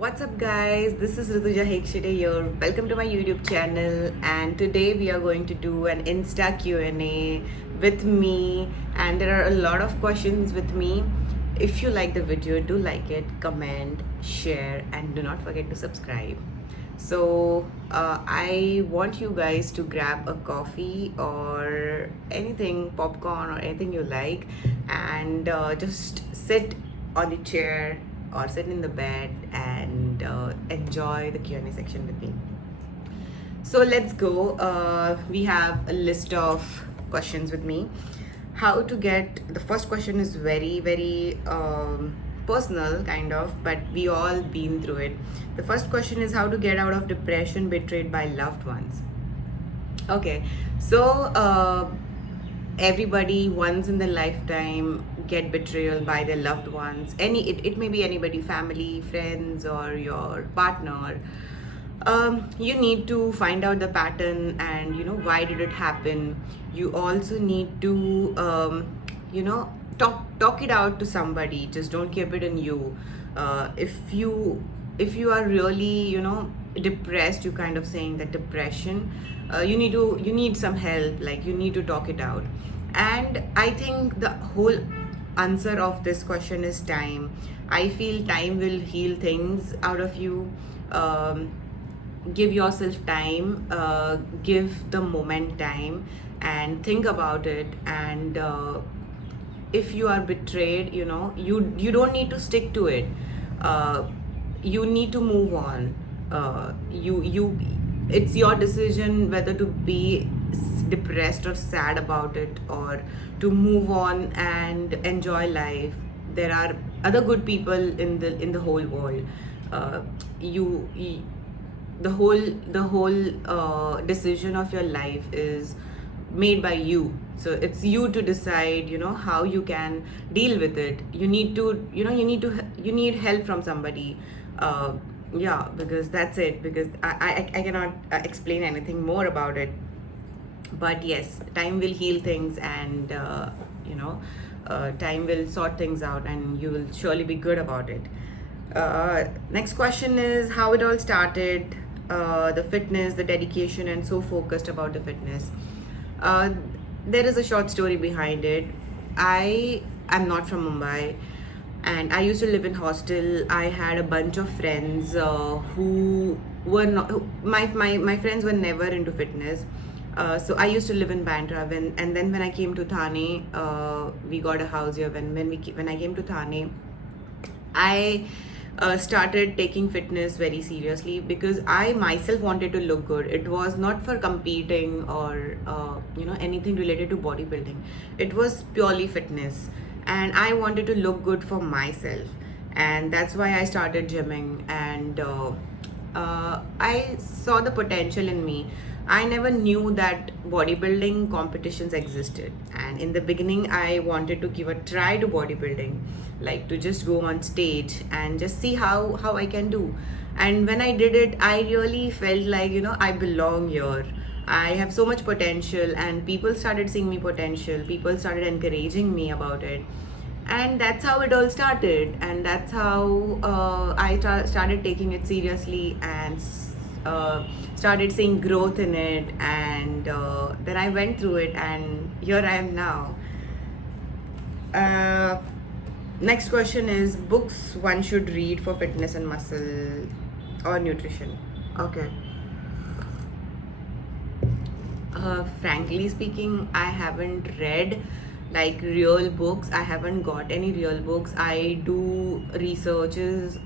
What's up, guys? This is Rituja Hekshide here. Welcome to my YouTube channel, and today we are going to do an Insta Q&A with me, and there are a lot of questions with me. If you like the video, do like it, comment, share, and do not forget to subscribe. I want you guys to grab a coffee or anything, popcorn or anything you like, and just sit on the chair or sit in the bed and enjoy the Q&A section with me. So let's go. We have a list of questions with me. How to get the first question is very personal, kind of, but we all been through it. The first question is how to get out of depression betrayed by loved ones. Okay, so everybody once in their lifetime get betrayal by their loved ones. It may be anybody, family, friends, or your partner. You need to find out the pattern and why did it happen. You also need to talk it out to somebody. Just don't keep it in you. If you are really depressed, you kind of saying that depression, you need some help, like you need to talk it out. And I think the whole answer of this question is time. I feel time will heal things out of you. Give yourself time, give the moment time, and think about it. And if you are betrayed, you don't need to stick to it. You need to move on. You It's your decision whether to be depressed or sad about it, or to move on and enjoy life. There are other good people in the whole world. uh, you the whole decision of your life is made by you, so it's you to decide how you can deal with it. You need help from somebody. Yeah, because that's it, because I cannot explain anything more about it. But yes, time will heal things, and time will sort things out, and you will surely be good about it. Next question is how it all started, the fitness, the dedication, and so focused about the fitness. Uh, there is a short story behind it. I am not from Mumbai, and I used to live in hostel. I had a bunch of friends who were not my friends were never into fitness. So I used to live in Bandra, and then when I came to Thane, we got a house here. When I came to Thane, I started taking fitness very seriously because I myself wanted to look good. It was not for competing or anything related to bodybuilding. It was purely fitness, and I wanted to look good for myself, and that's why I started gymming. And I saw the potential in me. I never knew that bodybuilding competitions existed, and in the beginning, I wanted to give a try to bodybuilding, like to just go on stage and just see how I can do. And when I did it, I really felt like I belong here. I have so much potential, and people started seeing me potential. People started encouraging me about it, and that's how it all started. And that's how started taking it seriously, and started seeing growth in it. And then I went through it, and here I am now. uh, Next question is books one should read for fitness and muscle or nutrition. Okay. Frankly speaking, I haven't read like real books. I haven't got any real books. I do researches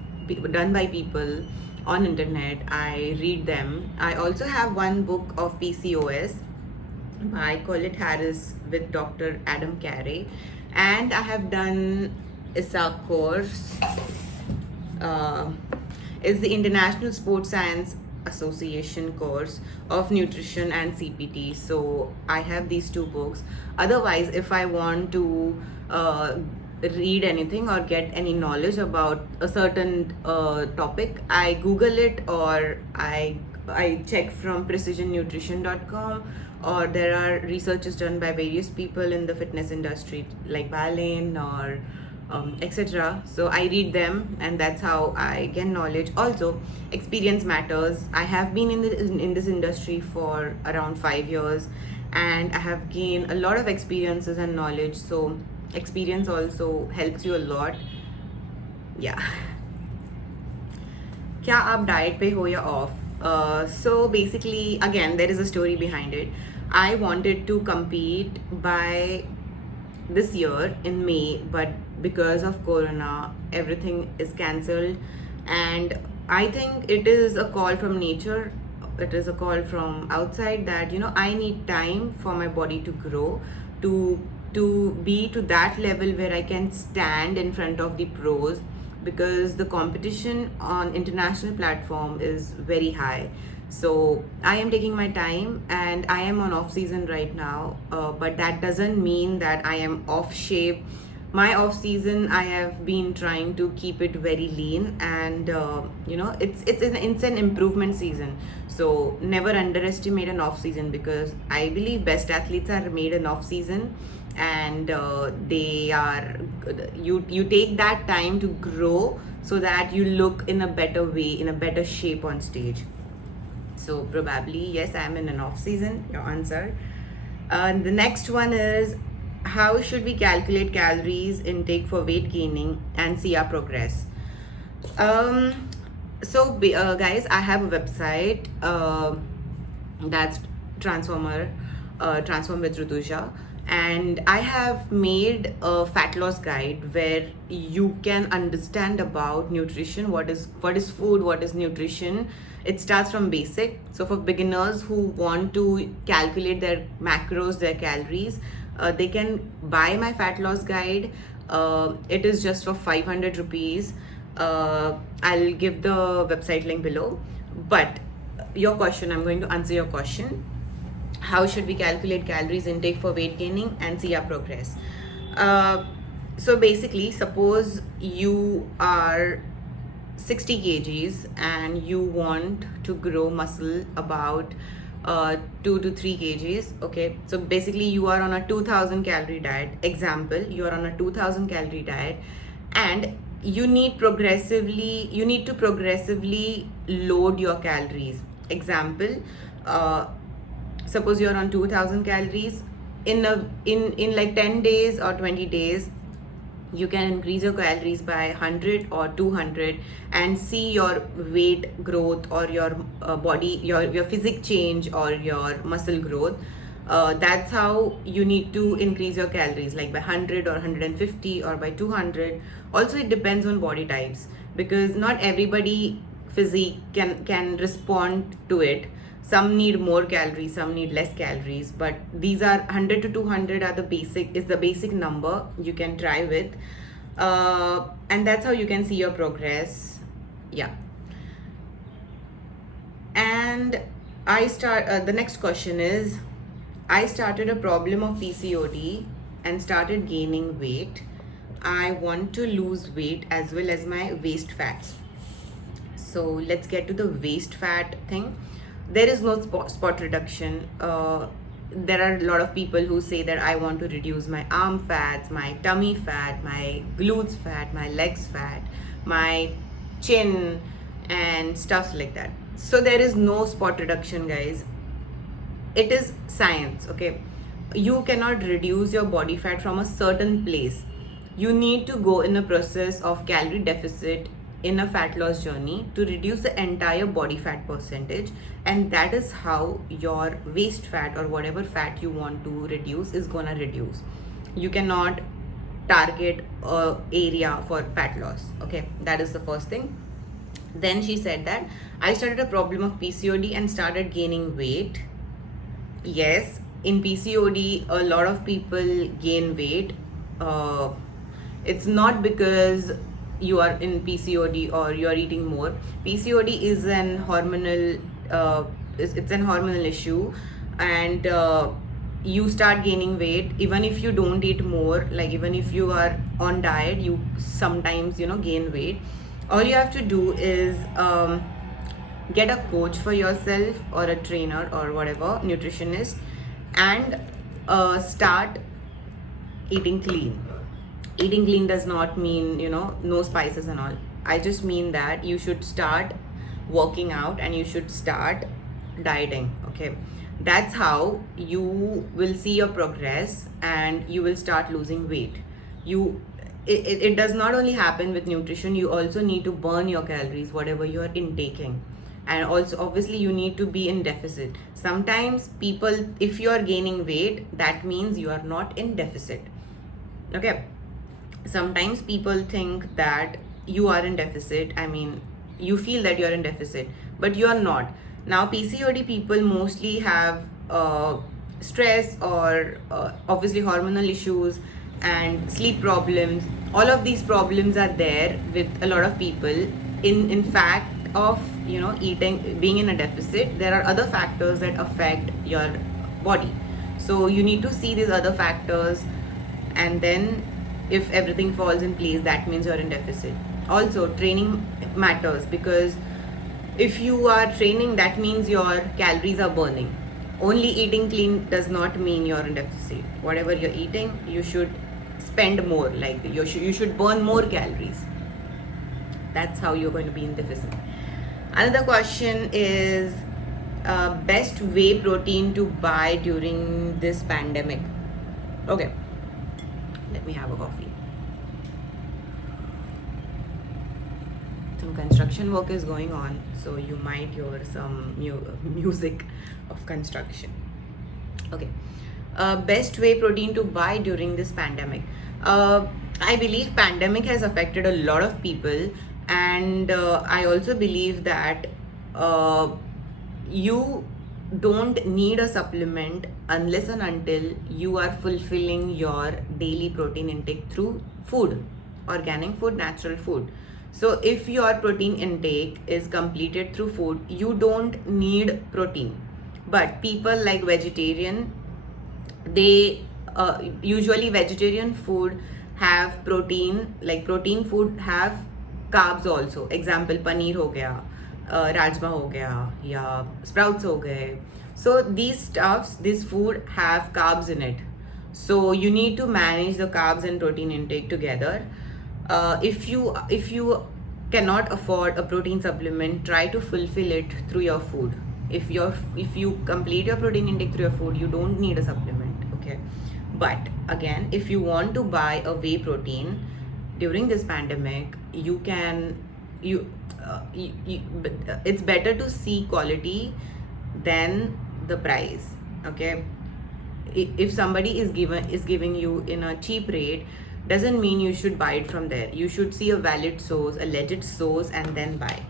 done by people on internet. I read them. I also have one book of PCOS by Colette Harris with Dr. Adam Carey, and I have done ISA course. Uh, is the International Sports Science Association course of nutrition and CPT. So I have these two books. Otherwise, if I want to read anything or get any knowledge about a certain topic, I Google it, or I check from precisionnutrition.com, or there are researches done by various people in the fitness industry like Balen or etc. So I read them, and that's how I gain knowledge. Also, experience matters. I have been in this industry for around 5 years, and I have gained a lot of experiences and knowledge. So experience also helps you a lot. Yeah. क्या आप diet पे हो या of? So basically, again, there is a story behind it. I wanted to compete by this year in May, but because of Corona, everything is cancelled. And I think it is a call from nature. It is a call from outside that I need time for my body to grow, to be to that level where I can stand in front of the pros, because the competition on international platform is very high. So I am taking my time, and I am on off season right now, but that doesn't mean that I am off shape. My off season, I have been trying to keep it very lean, and it's an improvement season. So never underestimate an off season, because I believe best athletes are made in off season, and they are you take that time to grow so that you look in a better way, in a better shape on stage. So probably yes, I'm in an off season. Your answer. The next one is, how should we calculate calories intake for weight gaining and see our progress? Guys, I have a website, that's Transform with Rutusha, and I have made a fat loss guide where you can understand about nutrition, what is food, what is nutrition. It starts from basic. So for beginners who want to calculate their macros, their calories, they can buy my fat loss guide. It is just for 500 rupees. I'll give the website link below. But your question, I'm going to answer your question. How should we calculate calories intake for weight gaining and see our progress? So basically, suppose you are 60 kgs and you want to grow muscle about 2 to 3 kgs. Okay, so basically you are on a 2000 calorie diet. Example, you are on a 2000 calorie diet, and you need to progressively load your calories. Example, suppose you're on 2000 calories. In like 10 days or 20 days, you can increase your calories by 100 or 200 and see your weight growth, or your body, your physique change, or your muscle growth. That's how you need to increase your calories, like by 100 or 150 or by 200. Also, it depends on body types, because not everybody physique can respond to it. Some need more calories, some need less calories, but these are 100 to 200 are the basic number you can try with, and that's how you can see your progress. Yeah. And the next question is, I started a problem of PCOD and started gaining weight. I want to lose weight as well as my waist fats. So let's get to the waist fat thing. There is no spot reduction. There are a lot of people who say that I want to reduce my arm fats, my tummy fat, my glutes fat, my legs fat, my chin, and stuff like that. So there is no spot reduction, guys. It is science. Okay, you cannot reduce your body fat from a certain place. You need to go in a process of calorie deficit in a fat loss journey to reduce the entire body fat percentage, and that is how your waist fat or whatever fat you want to reduce is gonna reduce. You cannot target a area for fat loss. Okay, that is the first thing. Then she said that I started a problem of PCOD and started gaining weight. Yes, in PCOD a lot of people gain weight. It's not because you are in PCOD or you are eating more. PCOD is an hormonal it's an hormonal issue, and you start gaining weight even if you don't eat more. Like even if you are on diet, you sometimes gain weight. All you have to do is get a coach for yourself, or a trainer, or whatever, nutritionist, and start eating clean. Eating clean does not mean, no spices and all. I just mean that you should start working out and you should start dieting. Okay, that's how you will see your progress and you will start losing weight. You it, it it does not only happen with nutrition. You also need to burn your calories, whatever you are intaking. And also, obviously, you need to be in deficit. Sometimes people, if you are gaining weight, that means you are not in deficit. Okay, sometimes people think that you are in deficit. I mean, you feel that you're in deficit, but you are not. Now, PCOD people mostly have stress or obviously hormonal issues and sleep problems. All of these problems are there with a lot of people. In fact, of eating, being in a deficit, there are other factors that affect your body. So you need to see these other factors, and then if everything falls in place, that means you're in deficit. Also, training matters, because if you are training, that means your calories are burning. Only eating clean does not mean you're in deficit. Whatever you're eating, you should spend more, like you should burn more calories. That's how you're going to be in deficit. Another question is, best whey protein to buy during this pandemic. Okay, let me have a coffee. Some construction work is going on, so you might hear some music of construction. Okay, best whey protein to buy during this pandemic. I believe pandemic has affected a lot of people, and I also believe that you don't need a supplement unless and until you are fulfilling your daily protein intake through food, organic food, natural food. So if your protein intake is completed through food, you don't need protein. But people like vegetarian, they usually vegetarian food have protein, like protein food have carbs also. Example, paneer ho gaya, rajma ho gaya, ya sprouts ho gaye. So these stuffs, this food have carbs in it. So you need to manage the carbs and protein intake together. If you cannot afford a protein supplement, try to fulfill it through your food. If you complete your protein intake through your food, you don't need a supplement. Okay, but again, if you want to buy a whey protein during this pandemic, you can but it's better to see quality than the price. Okay, if somebody is giving you in a cheap rate, doesn't mean you should buy it from there. You should see a valid source, a legit source, and then buy.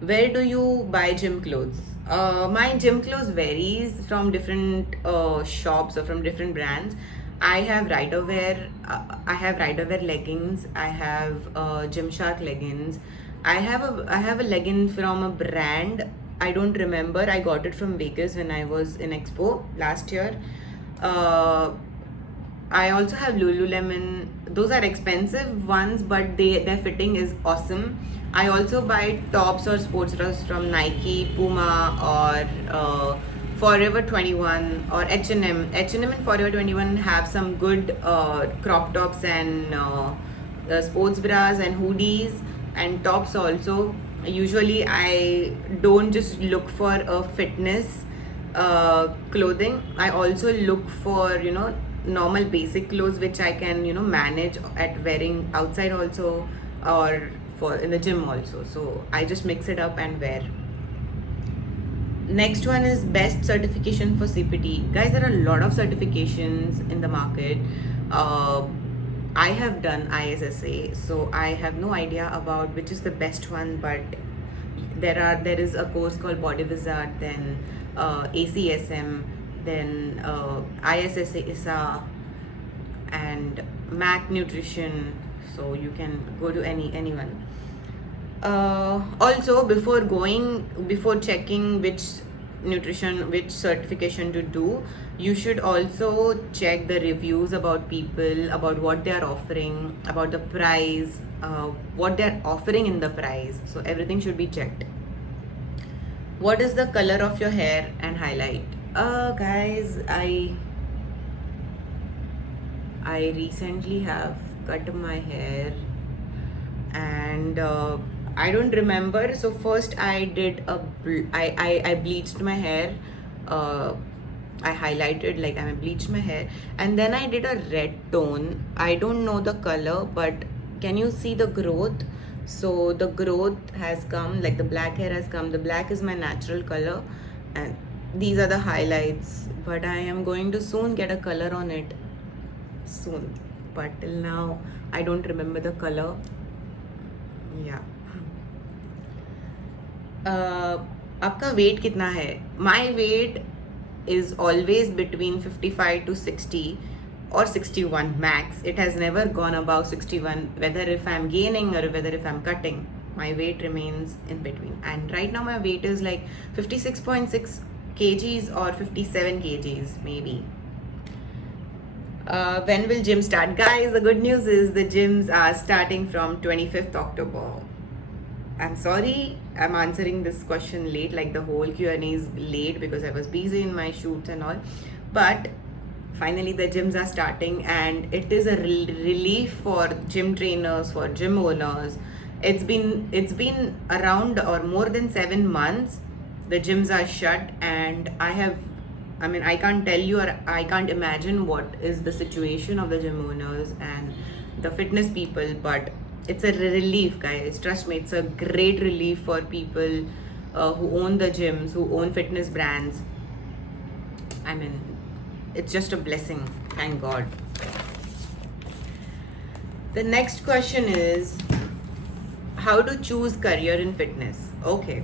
Where do you buy gym clothes? My gym clothes varies from different shops or from different brands. I have Riderwear. I have Riderwear leggings. I have Gymshark leggings. I have a legging from a brand. I don't remember. I got it from Vegas when I was in Expo last year. Uh, I also have Lululemon. Those are expensive ones, but their fitting is awesome. I also buy tops or sports bras from Nike, Puma, or Forever 21 or H&M. H&M and Forever 21 have some good crop tops and sports bras and hoodies and tops also. Usually, I don't just look for a fitness clothing. I also look for normal basic clothes which I can manage at wearing outside also, or for in the gym also. So I just mix it up and wear. Next one is best certification for CPT. Guys, there are a lot of certifications in the market. Uh, I have done ISSA, so I have no idea about which is the best one, but there is a course called Body Wizard, then ACSM, then ISSA, and Mac Nutrition. So you can go to anyone. Also, before checking which certification to do, you should also check the reviews about people, about what they are offering, about the price, what they're offering in the price. So everything should be checked. What is the color of your hair and highlight? Guys, I recently have cut my hair, and I don't remember. So first I did I bleached my hair. Uh, I highlighted, like I bleached my hair, and then I did a red tone. I don't know the color, but can you see the growth? So the growth has come, like the black hair has come. The black is my natural color, and these are the highlights. But I am going to soon get a color on it soon. But till now, I don't remember the color. Yeah. आपका wait कितना है? My weight is always between 55 to 60 or 61 max. It has never gone above 61, whether if I'm gaining or whether if I'm cutting. My weight remains in between. And right now my weight is like 56.6 kgs or 57 kgs maybe. When will gym start? Guys, the good news is the gyms are starting from 25th October. I'm sorry I'm answering this question late, like the whole Q&A is late because I was busy in my shoots and all. But finally the gyms are starting, and it is a relief for gym trainers, for gym owners. It's been around or more than 7 months. The gyms are shut, and I can't tell you, or I can't imagine what is the situation of the gym owners and the fitness people, but it's a relief, guys. Trust me, it's a great relief for people who own the gyms, who own fitness brands. I mean, it's just a blessing. Thank God. The next question is how to choose career in fitness. Okay.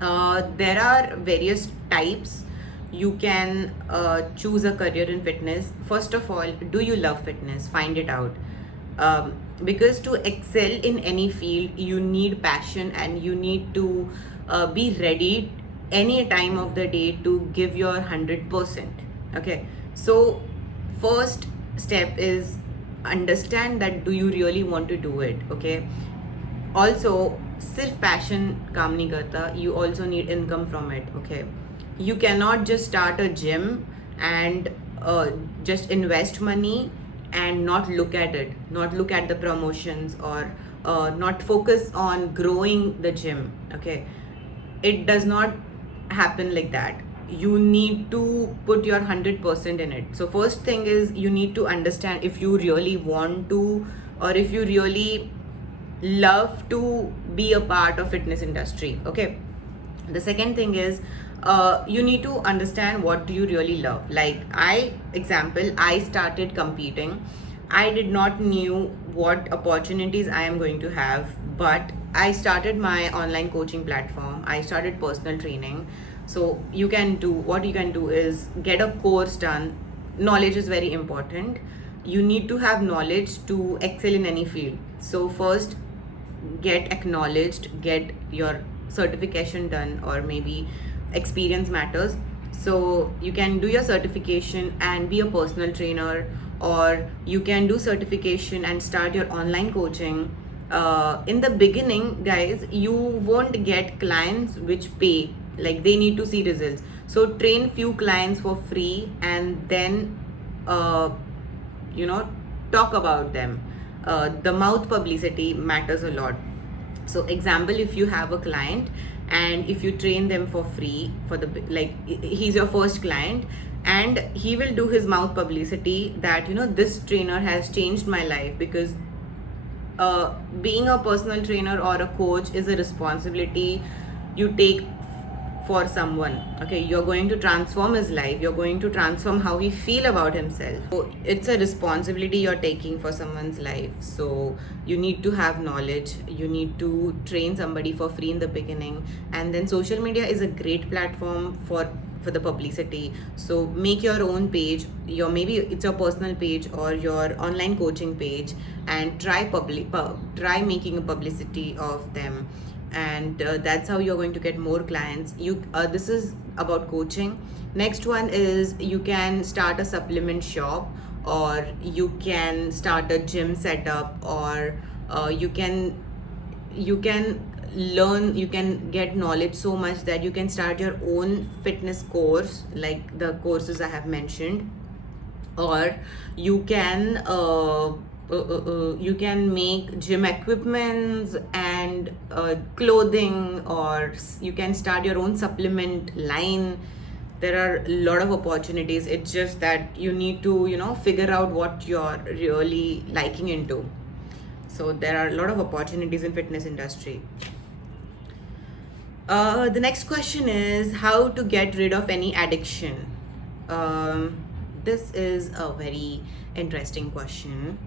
There are various types. You can choose a career in fitness. First of all, do you love fitness? Find it out. Because to excel in any field, you need passion, and you need to be ready any time of the day to give your 100%. Okay, so first step is understand that do you really want to do it. Okay, also सिर्फ passion काम नहीं करता, you also need income from it. Okay, you cannot just start a gym and just invest money and not look at it, not look at the promotions, or not focus on growing the gym. Okay, it does not happen like that. You need to put your 100% in it. So first thing is you need to understand if you really want to, or if you really love to be a part of fitness industry. Okay, the second thing is you need to understand what do you really love. Like I started competing. I did not knew what opportunities I am going to have, but I started my online coaching platform. I started personal training. So you can do, what you can do is get a course done. Knowledge is very important. You need to have knowledge to excel in any field. So first get acknowledged, get your certification done, or maybe experience matters. So you can do your certification and be a personal trainer, or you can do certification and start your online coaching. In the beginning, guys, you won't get clients which pay, like they need to see results. So train few clients for free, and then talk about them. The mouth publicity matters a lot. So example, if you have a client and if you train them for free, for the, like he's your first client, and he will do his mouth publicity that this trainer has changed my life, because being a personal trainer or a coach is a responsibility you take for someone. Okay, you're going to transform his life, you're going to transform how he feel about himself. So it's a responsibility you're taking for someone's life. So you need to have knowledge, you need to train somebody for free in the beginning, and then social media is a great platform for the publicity. So make your own page, maybe it's your personal page or your online coaching page, and try making a publicity of them, and that's how you're going to get more clients. This is about coaching. Next one is you can start a supplement shop, or you can start a gym setup, or you can learn, you can get knowledge so much that you can start your own fitness course, like the courses I have mentioned. or you can you can make gym equipments and clothing, or you can start your own supplement line. There are a lot of opportunities. It's just that you need to, figure out what you're really liking into. So there are a lot of opportunities in fitness industry. The next question is how to get rid of any addiction. This is a very interesting question.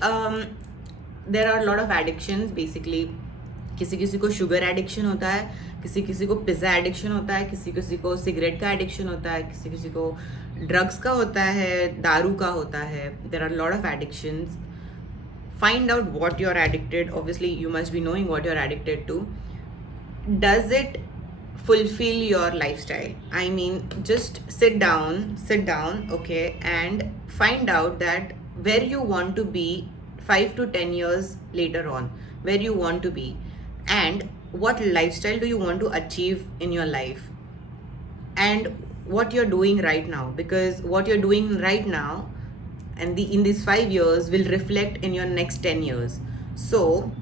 There are a lot of addictions basically. किसी किसी को sugar addiction होता है, किसी किसी को pizza addiction होता है, किसी किसी को सिगरेट का एडिक्शन होता है, किसी किसी को ड्रग्स का होता है, दारू का होता है. There are lot of addictions. Find out what you're addicted. Obviously you must be knowing what you're addicted to. Does it fulfill your lifestyle? I mean, just sit down, okay, and find out that where you want to be 5 to 10 years later on, where you want to be, and what lifestyle do you want to achieve in your life, and what you're doing right now, because what you're doing right now and in these 5 years will reflect in your next 10 years. So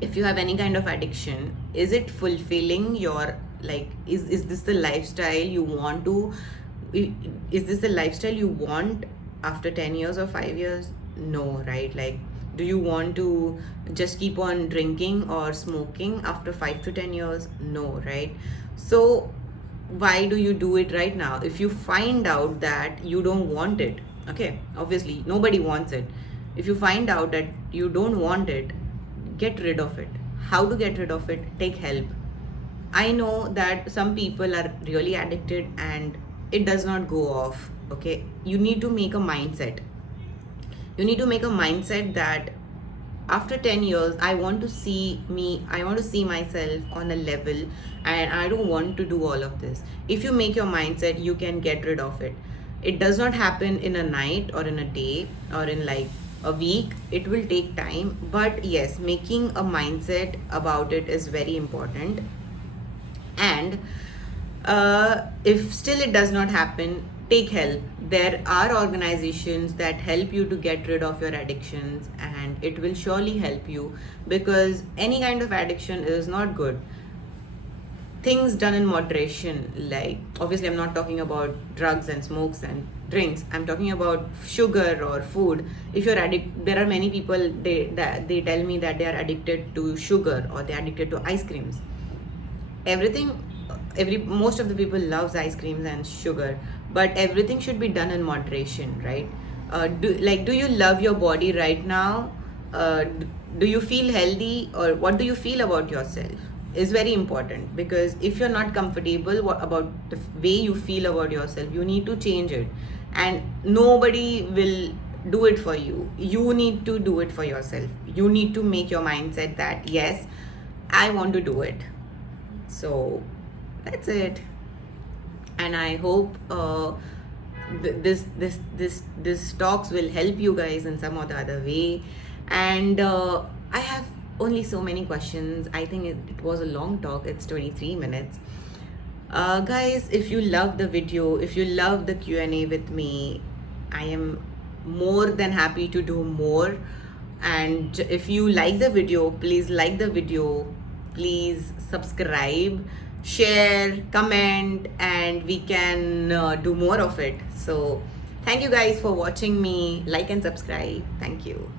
if you have any kind of addiction, is it fulfilling your, like, is this the lifestyle you want to, is this the lifestyle you want after 10 years or 5 years? No, right? Like, do you want to just keep on drinking or smoking after 5 to 10 years? No, right? So why do you do it right now? If you find out that you don't want it, okay, obviously nobody wants it. If you find out that you don't want it, get rid of it. How to get rid of it? Take help. I know that some people are really addicted and it does not go off. Okay, you need to make a mindset. You need to make a mindset that after 10 years I want to see myself on a level, and I don't want to do all of this. If you make your mindset, you can get rid of it. It does not happen in a night or in a day or in like a week. It will take time, but yes, making a mindset about it is very important. And if still it does not happen, take help. There are organizations that help you to get rid of your addictions, and it will surely help you, because any kind of addiction is not good. Things done in moderation, like, obviously I'm not talking about drugs and smokes and drinks, I'm talking about sugar or food. If you're there are many people, they tell me that they are addicted to sugar or they're addicted to ice creams. Most of the people loves ice creams and sugar, but everything should be done in moderation, right? Do you love your body right now? Do you feel healthy, or what do you feel about yourself is very important, because if you're not comfortable about the way you feel about yourself, you need to change it, and nobody will do it for you. You need to do it for yourself. You need to make your mindset that yes, I want to do it. So that's it, and I hope this talks will help you guys in some or the other way. And I have only so many questions. I think it was a long talk. It's 23 minutes. Guys, if you love the video, if you love the Q&A with me, I am more than happy to do more. And if you like the video, please like the video, please subscribe, share, comment, and we can do more of it. So thank you guys for watching me. Like and subscribe. Thank you.